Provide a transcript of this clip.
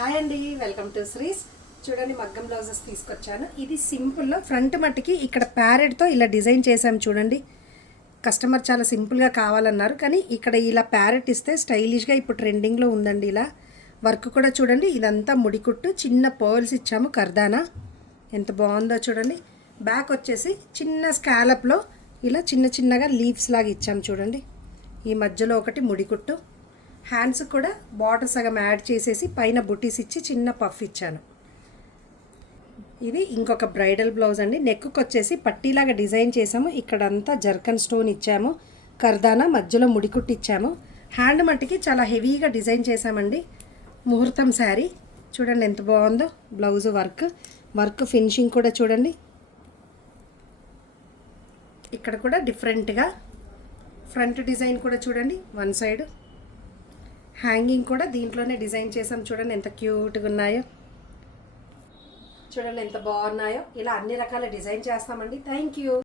Hi అండి, welcome to శ్రీస్. చూడండి, మగ్గం బ్లౌజెస్ తీసుకొచ్చాను. ఇది సింపుల్లో ఫ్రంట్ మట్టికి ఇక్కడ ప్యారెట్తో ఇలా డిజైన్ చేసాము. చూడండి, కస్టమర్ చాలా సింపుల్గా కావాలన్నారు, కానీ ఇక్కడ ఇలా ప్యారెట్ ఇస్తే స్టైలిష్గా ఇప్పుడు ట్రెండింగ్లో ఉందండి. ఇలా వర్క్ కూడా చూడండి, ఇదంతా ముడికుట్టు, చిన్న పర్ల్స్ ఇచ్చాము, కర్దానా ఎంత బాగుందో చూడండి. బ్యాక్ వచ్చేసి చిన్న స్కాలప్లో ఇలా చిన్న చిన్నగా లీవ్స్ లాగా ఇచ్చాము చూడండి. ఈ మధ్యలో ఒకటి ముడికుట్టు, హ్యాండ్స్ కూడా బార్డర్ సగం యాడ్ చేసేసి పైన బుటీస్ ఇచ్చి చిన్న పఫ్ ఇచ్చాను. ఇది ఇంకొక బ్రైడల్ బ్లౌజ్ అండి. నెక్కు వచ్చేసి పట్టీలాగా డిజైన్ చేసాము. ఇక్కడంతా జర్కన్ స్టోన్ ఇచ్చాము, కర్దానా మధ్యలో ముడికుట్టు ఇచ్చాము. హ్యాండ్ మట్టికి చాలా హెవీగా డిజైన్ చేసామండి. ముహూర్తం శారీ చూడండి ఎంత బాగుందో. బ్లౌజ్ వర్క్ ఫినిషింగ్ కూడా చూడండి. ఇక్కడ కూడా డిఫరెంట్గా ఫ్రంట్ డిజైన్ కూడా చూడండి. వన్ సైడ్ హ్యాంగింగ్ కూడా దీంట్లోనే డిజైన్ చేసాం. చూడండి ఎంత క్యూట్గా ఉన్నాయో, చూడండి ఎంత బాగున్నాయో. ఇలా అన్ని రకాల డిజైన్ చేస్తామండి. Thank you.